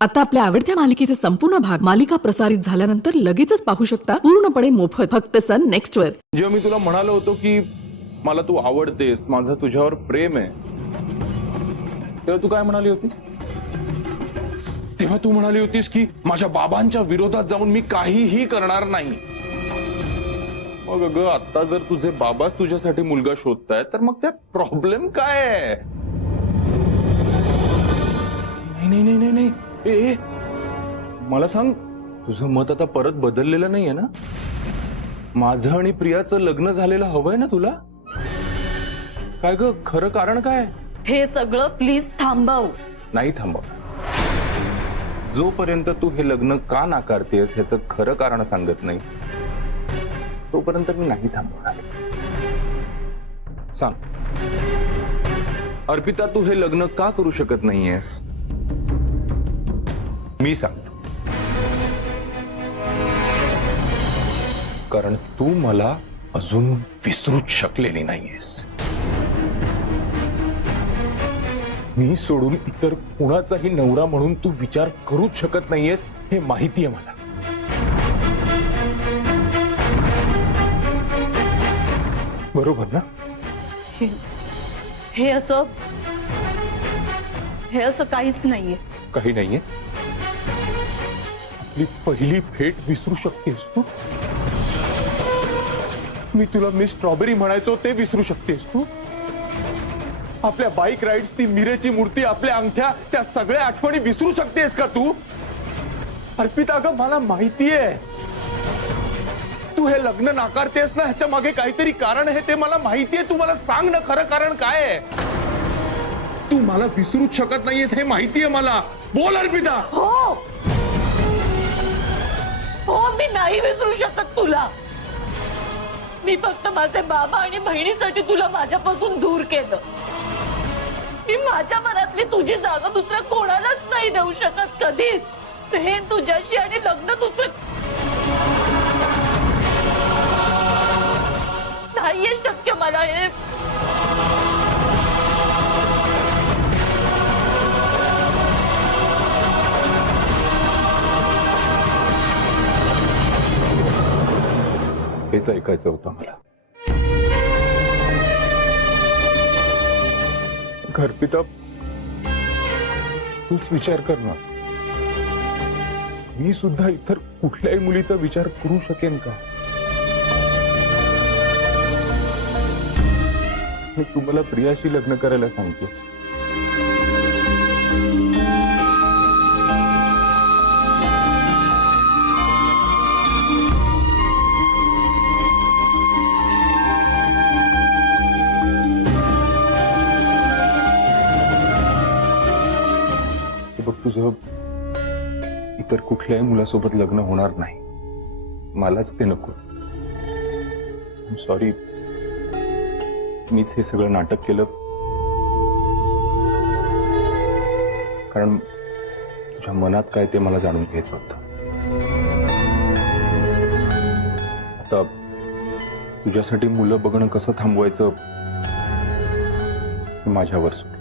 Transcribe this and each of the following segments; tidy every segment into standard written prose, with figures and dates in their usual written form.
आता आपल्या आवडत्या मालिकेचे संपूर्ण भाग मालिका प्रसारित झाल्यानंतर लगेचच पाहू शकता पूर्णपणे मोफत फक्त सन नेक्स्ट वर। जेव्हा मी तुला म्हणालो होतो की मला तू आवडतेस, माझं तुझ्यावर प्रेम आहे, तेव्हा तू काय म्हणाली होती? तेव्हा तू म्हणाली होतीस की माझ्या बाबांच्या विरोधात जाऊन मी काहीही करणार नाही। मग अगं आता जर तुझे बाबाच तुझ्यासाठी मुलगा शोधतायत तर मग त्या प्रॉब्लेम काय आहे? नाही नाही नाही नाही ए मला सांग, तुझं मत आता परत बदललेलं नाहीये ना? माझं आणि प्रियाचं लग्न झालेलं हवंय ना तुला? काय ग, खरं कारण काय? हे सगळं प्लीज थांबव। नाही थांबव। जोपर्यंत तू हे लग्न का नाकारतेस ह्याचं खरं कारण सांगत नाही तोपर्यंत मी नाही थांबवणार। सांग अर्पिता, तू हे लग्न का करू शकत नाहीयेस? मी सांगतो, कारण तू मला अजून विसरूच शकलेली नाहीयेस। मी सोडून इतर कुणाचाही नवरा म्हणून तू विचार करूच शकत नाहीयेस हे माहितीये मला। बरोबर ना? हे असं काहीच नाहीये। काही नाहीये? आपली पहिली भेट विसरू शकतेस तू? मी तुला मिस स्ट्रॉबेरी म्हणायचो ते विसरू शकतेस तू? आपल्या बाईक राईड्स, ती मिरेची मूर्ती, आपल्या अंगठ्या, त्या सगळ्या आठवणी विसरू शकतेस का तू? अर्पिता, अगं मला माहितीये तू हे लग्न नाकारतेस ना, ह्याच्या मागे काहीतरी कारण आहे, ते मला माहितीये। तू मला सांग ना, खरं कारण काय आहे? तू मला विसरूच शकत नाहीयेस हे माहितीये मला। बोल अर्पिता। हो हो, मी नाही विसरू शकत तुला। मी फक्त माझे बाबा आणि बहिणीसाठी तुला माझ्यापासून दूर केलं। मी माझ्या मनातली तुझी जागा दुसऱ्या कोणालाच नाही देऊ शकत कधीच। प्रेम तुझ्याशी आणि लग्न दुसरं नाहीये शक्य मला हे। हेच ऐकायचं होतं मला। अर्पिता, तूच विचार कर ना, मी सुद्धा इतर कुठल्याही मुलीचा विचार करू शकेन का? मी तुम्हाला प्रियाशी लग्न करायला सांगतोस, बघ तुझं इतर कुठल्याही मुलासोबत लग्न होणार नाही, मलाच ते नको। सॉरी, मीच हे सगळं नाटक केलं, कारण तुझ्या मनात काय ते मला जाणून घ्यायचं होतं। आता तुझ्यासाठी मुलं बघणं कसं थांबवायचं हे माझ्यावर सोड।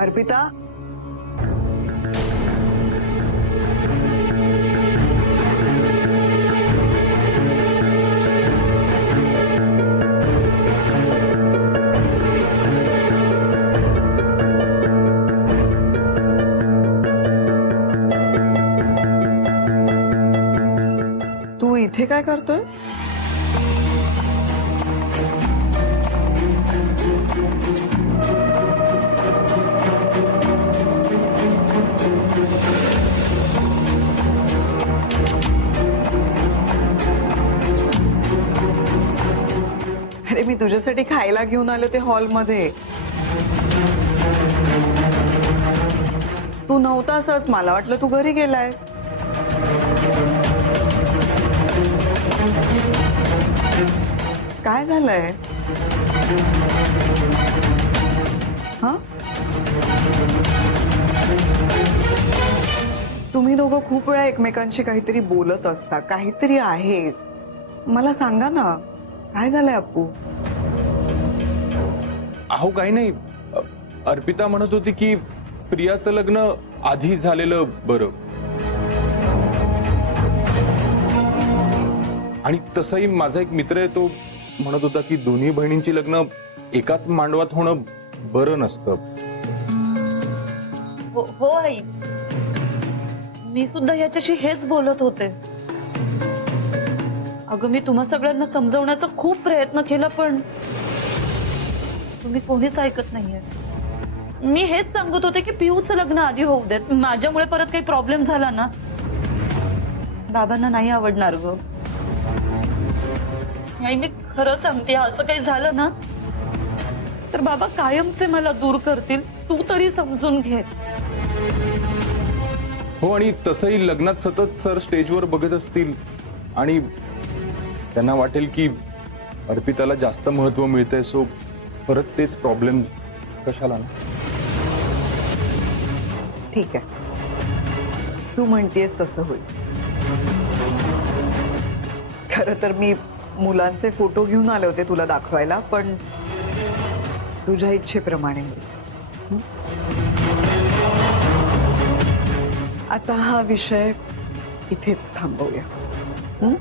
अर्पिता, तू इथे काय करतोय? अरे, मी तुझ्यासाठी खायला घेऊन आले ते हॉलमध्ये। तू नव्हतासच, मला वाटलं तू घरी गेलायस। काय झालंय? हा, तुम्ही दोघं खूप वेळा एकमेकांशी काहीतरी बोलत असता, काहीतरी आहे, मला सांगा ना, काय झालंय अप्पू? अहो काही नाही, अर्पिता म्हणत होती की प्रियाचं लग्न आधी झालेलं बरं. आणि तसंही माझा एक मित्र आहे, तो म्हणत होता की दोन्ही बहिणींची लग्न एकाच मांडवात होणं बरं नसतं. हो आई, मी सुद्धा याच्याशी हेच बोलत होते. अगं मी तुम्हा सगळ्यांना समजवण्याचा खूप प्रयत्न केला, पण तुम्ही कोणीच ऐकत नाहीये. मी हेच सांगत होते की पिऊचं लग्न आधी होऊ देत. माझ्यामुळे परत काही प्रॉब्लेम झाला ना, बाबांना नाही आवडणार ग. आई मी खरं सांगते, असं काही झालं ना तर बाबा कायमचे मला दूर करतील. तू तरी समजून घे. हो, आणि तसंही लग्नात सतत सर स्टेजवर बघत असतील आणि त्यांना वाटेल की अर्पिताला जास्त महत्व मिळतंय, सो परत तेच प्रॉब्लेम कशाला ना. ठीक आहे, तू म्हणतेस तसं होईल. खरं तर मी मुलांचे फोटो घेऊन आले होते तुला दाखवायला, पण तुझ्या इच्छेप्रमाणे होईल. आता हा विषय इथेच थांबवूया. हं?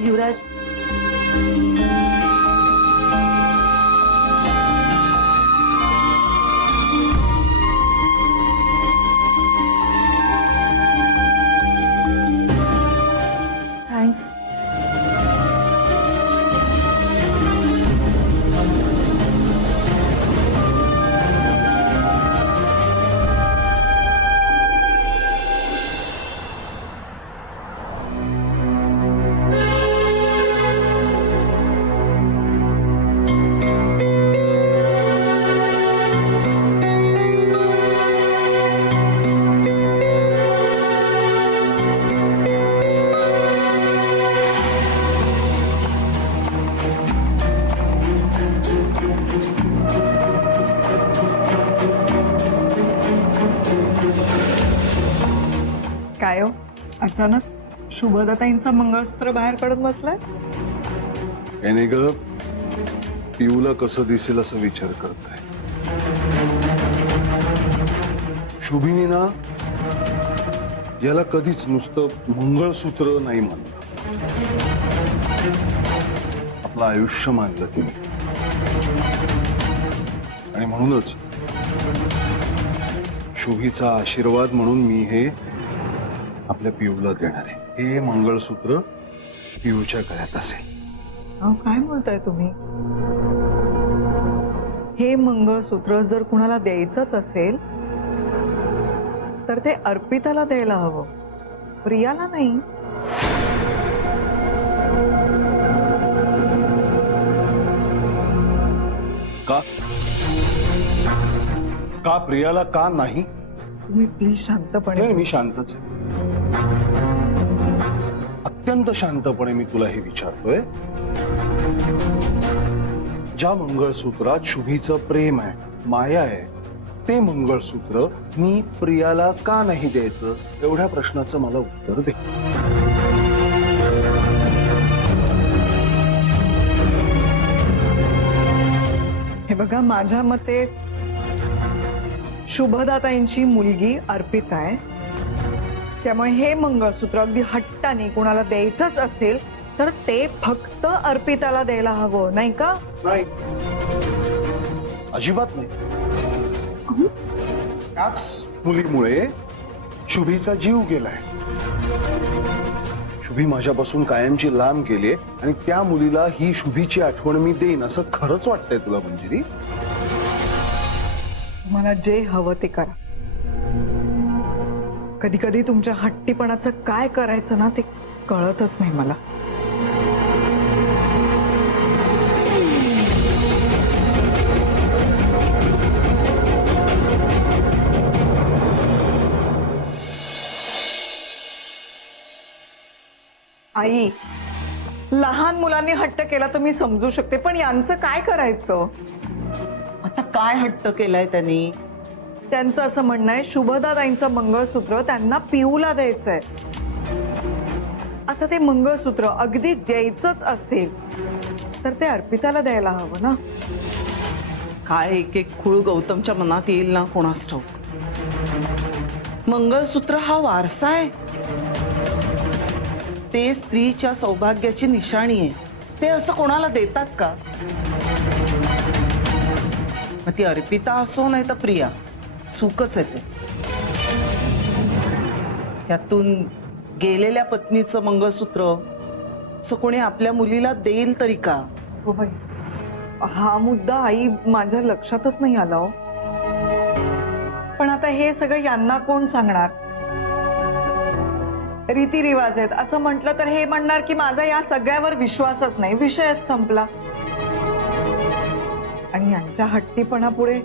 युवराज, थँक्स. काय हो, अचानक शुभदाताईंचं मंगळसूत्र बाहेर काढून बसलाय? याने ग पिऊला कसं दिसेल असं विचार करताय. शुभीने ना याला कधीच नुसतं मंगळसूत्र नाही मानलं, आपलं आयुष्य मानलं तिने. आणि म्हणूनच शुभीचा आशीर्वाद म्हणून मी हे आपल्या पिऊला देणार आहे. हे मंगळसूत्र पिऊच्या गळ्यात असेल. अहो काय बोलताय तुम्ही? हे मंगळसूत्र जर कुणाला द्यायचंच असेल तर ते अर्पिताला द्यायला हवं, प्रियाला नाही. का का प्रियाला का नाही? तुम्ही प्लीज शांतपणे. नाही, मी शांतच आहे. अत्यंत शांतपणे मी तुला हे विचारतोय. ज्या मंगळसूत्रात शुभीचं प्रेम आहे, माया आहे, ते मंगळसूत्र मी प्रियाला का नाही द्यायचं, एवढ्या प्रश्नाचं मला उत्तर दे. हे बघा, माझ्या मते शुभदाताईंची मुलगी अर्पिता आहे, त्यामुळे हे मंगळसूत्र अगदी हट्टाने कुणाला द्यायचंच असेल तर ते फक्त अर्पिताला द्यायला हवं, नाही का? नाही, अजिबात नाही. त्याच मुलीमुळे शुभीचा जीव गेलाय. शुभी माझ्यापासून कायमची लांब गेली आणि त्या मुलीला ही शुभीची आठवण मी देईन असं खरंच वाटतंय तुला मंजिरी? मला जे हवं ते करा. कधी कधी तुमच्या हट्टीपणाचं काय करायचं ना ते कळतच नाही मला. आई, लहान मुलांनी हट्ट केला तर मी समजू शकते, पण यांचं काय करायचं? आता काय हट्ट केलाय त्यांनी? त्यांचं असं म्हणणं आहे शुभदादांचं मंगळसूत्र त्यांना पिऊला द्यायचंय. आता ते मंगळसूत्र अगदी द्यायचंच असेल तर ते अर्पिताला द्यायला हवं ना. काय एक एक खूळ गौतमच्या मनात येईल ना कोणास ठाऊक. मंगळसूत्र हा वारसा आहे, ते स्त्रीच्या सौभाग्याची निशाणी आहे. ते असं कोणाला देतात का? मग ती अर्पिता असो नाही तर प्रिया, चूकच आहे ते. त्यातून गेलेल्या पत्नीचं मंगळसूत्र असं कोणी आपल्या मुलीला देईल तरी का? हो बाई, हा मुद्दा आई माझ्या लक्षातच नाही आला हो. पण आता हे सगळं यांना कोण सांगणार? रीतिरिवाज आहेत असं म्हटलं तर हे म्हणणार की माझा या सगळ्यावर विश्वासच नाही, विषयच संपला. आणि यांच्या हट्टीपणापुढे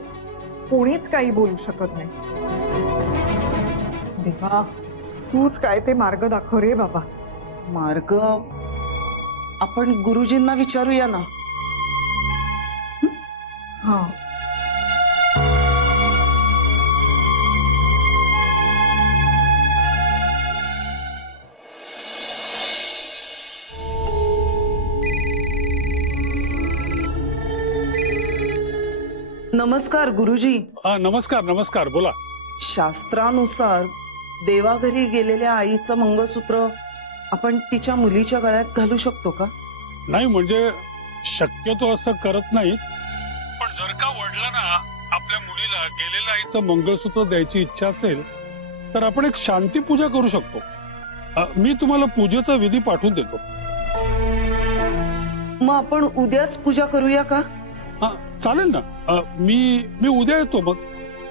कोणीच काही बोलू शकत नाही. देवा, तूच काय ते मार्ग दाखव रे बाबा. मार्ग आपण गुरुजींना विचारूया ना. हा, नमस्कार गुरुजी. हा नमस्कार नमस्कार, बोला. शास्त्रानुसार देवाघरी गेलेल्या आईचं मंगळसूत्र आपण तिच्या मुलीच्या गळ्यात घालू शकतो का? नाही म्हणजे शक्यतो असं करत नाहीत, पण जर का वडिलांना आपल्या मुलीला गेलेल्या आईचं मंगळसूत्र द्यायची इच्छा असेल तर आपण एक शांती पूजा करू शकतो. मी तुम्हाला पूजेचा विधी पाठवून देतो. मग आपण उद्याच पूजा करूया का? हा चालेल ना. मी उद्या येतो मग.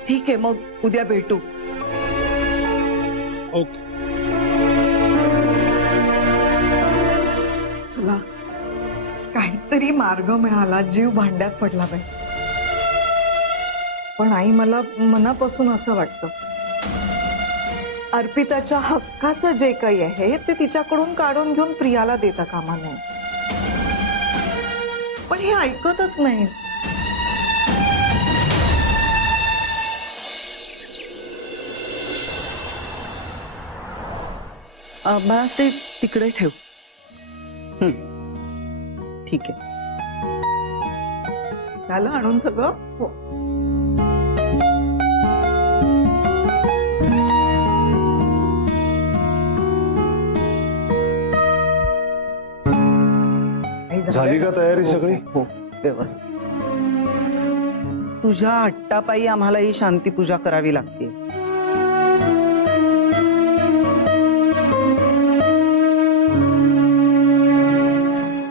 ठीक आहे, मग उद्या भेटू. ओके. तुला काहीतरी मार्ग मिळाला, जीव भांड्यात पडला बाई. पण आई, मला मनापासून असं वाटतं अर्पिताच्या हक्काचं जे काही आहे ते तिच्याकडून काढून घेऊन प्रियाला देता कामा नये. पण हे ऐकतच नाही. बा ते तिकडे ठेव. ठीक आहे. झालं आणून सगळं? हो. आई, झाली का तयारी सगळी? हो, व्यवस्थित. तुझ्या हट्टापायी आम्हाला ही शांती पूजा करावी लागते.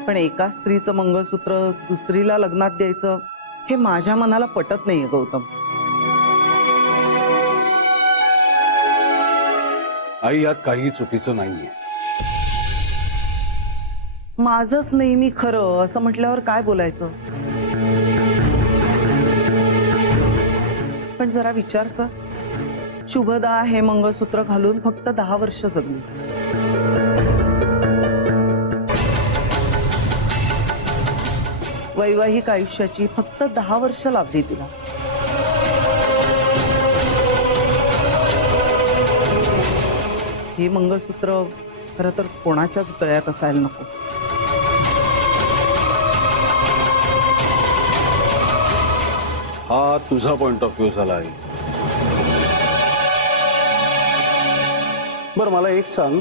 पण एका स्त्रीचं मंगळसूत्र दुसरीला लग्नात द्यायचं हे माझ्या मनाला पटत नाहीये गौतम. आई, यात काही चुकीचं नाहीये. माझंच नेहमी खरं असं म्हटल्यावर काय बोलायचं? पण जरा विचार कर, शुभदा हे मंगळसूत्र घालून फक्त 10 वर्ष जगली. वैवाहिक आयुष्याची फक्त 10 वर्ष लाभली तिला. हे मंगळसूत्र खरं तर कोणाच्याच गळ्यात असायला नको. हा तुझा पॉइंट ऑफ व्ह्यू झाला आहे. बर, मला एक सांग,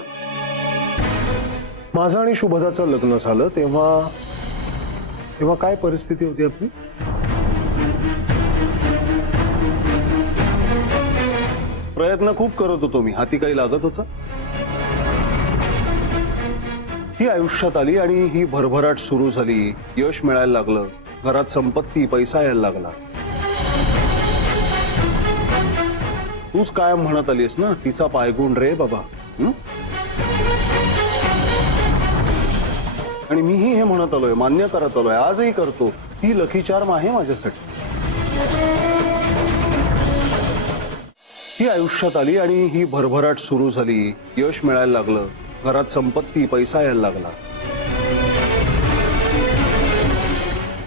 माझं आणि शुभदाचं लग्न झालं तेव्हा काय परिस्थिती होती आपली? प्रयत्न खूप करत होतो मी, हाती काही लागत होतं. ही आयुष्यात आली आणि ही भरभराट सुरू झाली, यश मिळायला लागलं, घरात संपत्ती, पैसा यायला लागला. तूच कायम म्हणत आलीस ना, तिचा पायगुण रे बाबा. आणि मीही हे म्हणत आलोय, मान्य करत आलोय, आजही करतो, ही लकी चार्म आहे माझ्यासाठी. ही आयुष्यात आली आणि ही भरभराट सुरू झाली, यश मिळायला लागलं, घरात संपत्ती, पैसा यायला लागला.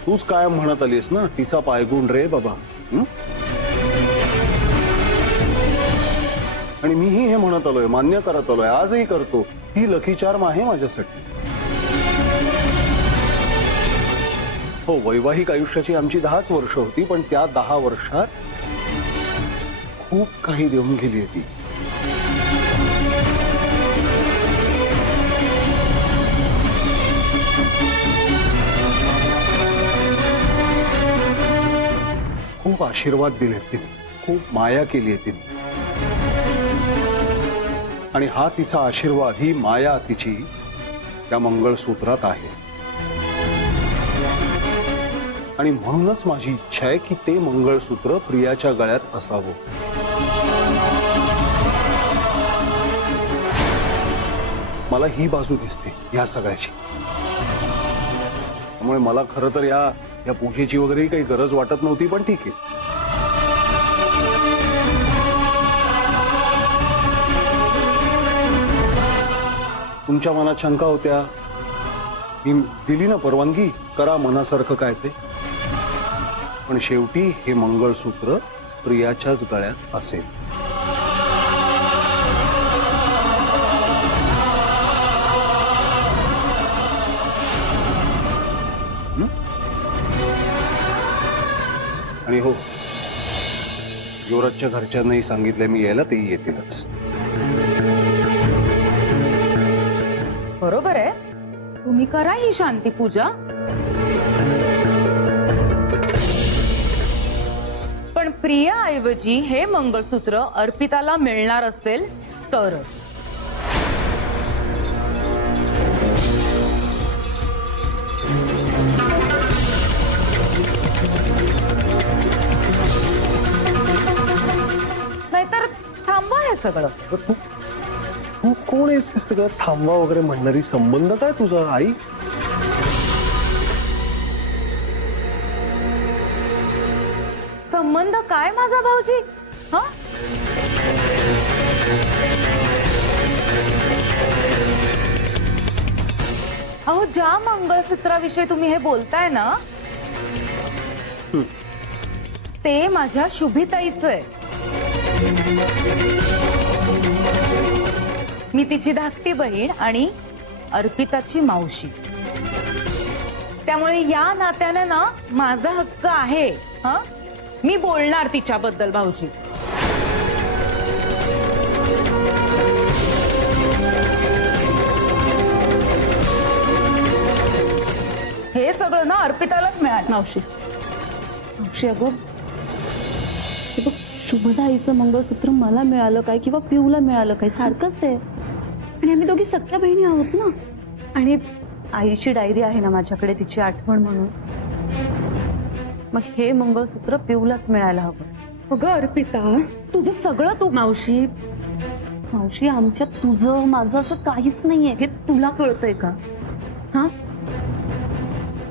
तूच कायम म्हणत आलीस ना, तिचा पायगुण रे बाबा. हं? आणि मीही हे म्हणत आलोय, मान्य करत आलोय, आजही करतो, ही लकी चार्म आहे माझ्यासाठी. हो, वैवाहिक आयुष्याची आमची 10च वर्ष होती, पण त्या 10 वर्षात खूप काही देऊन गेली आहे ती. खूप आशीर्वाद दिलेत तिने, खूप माया केली आहे तिने. आणि हा तिचा आशीर्वाद, ही माया तिची त्या मंगळसूत्रात आहे. आणि म्हणूनच माझी इच्छा आहे की ते मंगळसूत्र प्रियाच्या गळ्यात असावं. मला ही बाजू दिसते या सगळ्याची. त्यामुळे मला खरं तर या पूजेची वगैरे काही गरज वाटत नव्हती, पण ठीक आहे. तुमच्या मनात शंका होत्या, मी दिली ना परवानगी, करा मनासारखं काय ते. पण शेवटी हे मंगळसूत्र प्रियाच्याच गळ्यात असेल. आणि हो, युवराजच्या घरच्यांनाही सांगितलं मी यायला, तेही येतीलच. बरोबर आहे, तुम्ही करा ही शांती पूजा. पण प्रियाऐवजी हे मंगळसूत्र अर्पिताला मिळणार असेल तरच. नाहीतर थांबवा हे सगळं. तू कोण आहेस हे सगळं थांबवा वगैरे म्हणणारी? संबंध काय तुझा आई? संबंध काय माझा भाऊजी? हा, अहो, ज्या मंगळसूत्राविषयी तुम्ही हे बोलताय ना, ते माझ्या शुभीताईचं आहे. मी तिची धाकटी बहीण आणि अर्पिताची मावशी. त्यामुळे या नात्याने ना माझा हक्क आहे. हा, मी बोलणार तिच्याबद्दल भाऊजी. हे सगळं ना अर्पितालाच मिळालं. मावशी मावशी, अगं हे बघ, शुभदाईचं मंगळसूत्र मला मिळालं काय किंवा पिऊला मिळालं काय, सारखंच आहे. आणि आम्ही दोघी सख्या बहिणी आहोत ना. आणि आईची डायरी आहे ना माझ्याकडे, तिची आठवण म्हणून. मग हे मंगळसूत्र पिऊलाच मिळायला हवं. अगं अर्पिता, तुझं सगळं तू. मावशी मावशी, आमच्यात तुझं माझं असं काहीच नाहीये, हे तुला कळतंय का? हा,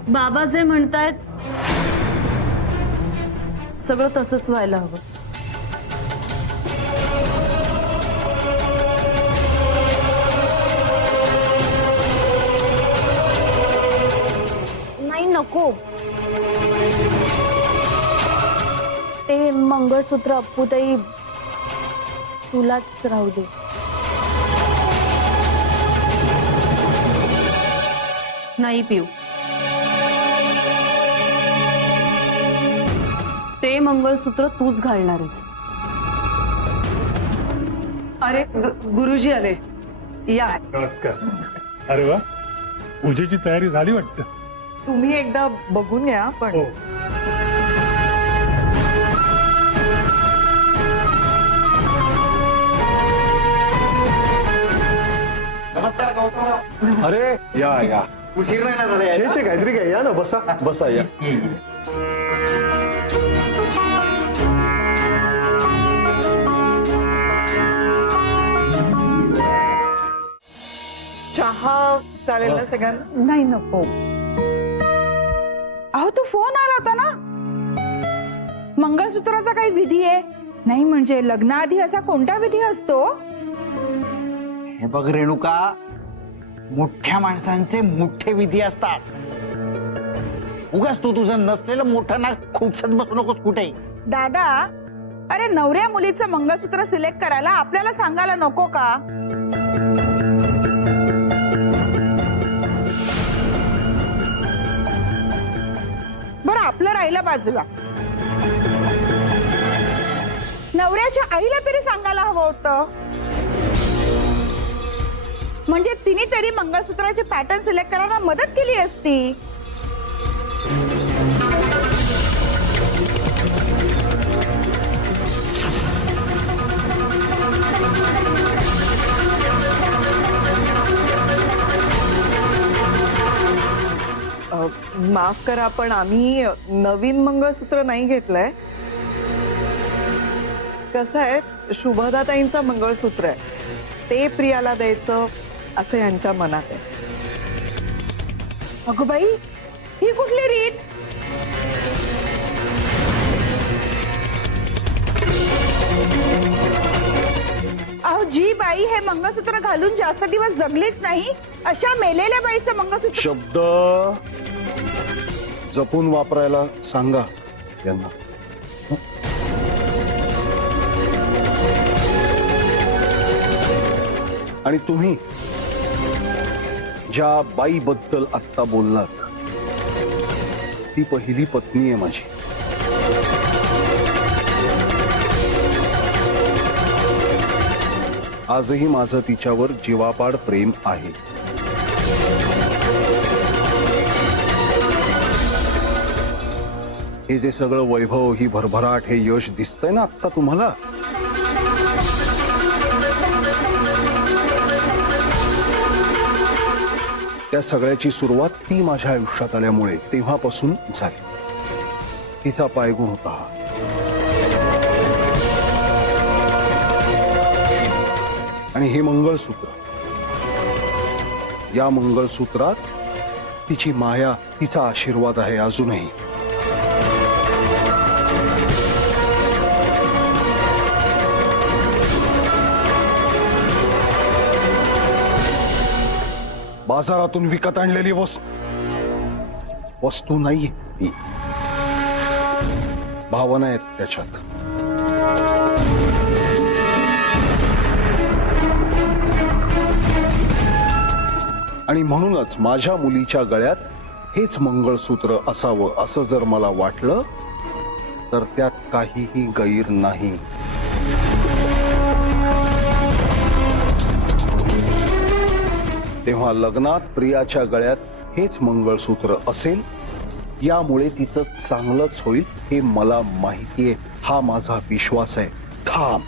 बाबा जे म्हणतायत सगळं तसंच व्हायला हवं. नाही, नको. ते मंगळसूत्र अप्पूताई तुलाच राहू दे. नाही पिऊ, ते मंगळसूत्र तूच घालणार आहेस. अरे गुरुजी आले, या. नमस्कार. अरे वा, पूजेची तयारी झाली वाटतं. तुम्ही एकदा बघून घ्या. पण हो, अरे या या, उशीर नाही ना झाला. काहीतरी काय, या ना, बसा बसा, या. चहा चालेल ना सगळ्यांना? नाही, नको. अहो, तो फोन आला होता ना, मंगळसूत्राचा काही विधी आहे? नाही म्हणजे लग्नाआधी असा कोणता विधी असतो? हे बघ रेणुका, मोठ्या माणसांचे मोठे विधी असतात. उगाच तू तुझं नसलेलं मोठं नाक खूपसत बसू नकोस कुठे. दादा, अरे नवऱ्या मुलीचं मंगळसूत्र सिलेक्ट करायला आपल्याला सांगायला नको का? बरं, आपलं राहिलं बाजूला, नवऱ्याच्या आईला तरी सांगायला हवं होतं. म्हणजे तिने तरी मंगळसूत्राचे पॅटर्न सिलेक्ट करायला मदत केली असती. माफ करा, पण आम्ही नवीन मंगळसूत्र नाही घेतलंय. कसं आहे, शुभदाताईंचं मंगळसूत्र आहे, ते प्रियाला द्यायचं असं यांच्या मनात आहे. अगं बाई, ही कुठली रीत? अहो, जी बाई हे मंगळसूत्र घालून जास्त दिवस जगलीच नाही, अशा मेलेल्या बाईचं मंगळसूत्र. शब्द जपून वापरायला सांगा यांना. आणि तुम्ही ज्या बाईबद्दल आत्ता बोललात ती पहिली पत्नी आहे माझी. आजही माझं तिच्यावर जीवापाड प्रेम आहे. हे जे सगळं वैभव, ही भरभराट, हे यश दिसतंय ना आत्ता तुम्हाला, त्या सगळ्याची सुरुवात ती माझ्या आयुष्यात आल्यामुळे तेव्हापासून झाली. तिचा पायगुण होता हा. आणि हे मंगळसूत्र, या मंगळसूत्रात तिची माया, तिचा आशीर्वाद आहे अजूनही. बाजारातून विकत आणलेली वस्तू नाहीये ती, भावना आहेत त्याच्यात. आणि म्हणूनच माझ्या मुलीच्या गळ्यात हेच मंगळसूत्र असावं असं जर मला वाटलं तर त्यात काहीही गैर नाही. तेव्हा लग्नात प्रियाच्या गळ्यात हेच मंगळसूत्र असेल, यामुळे तिचं चांगलंच होईल हे मला माहितीये. हा माझा विश्वास आहे ठाम.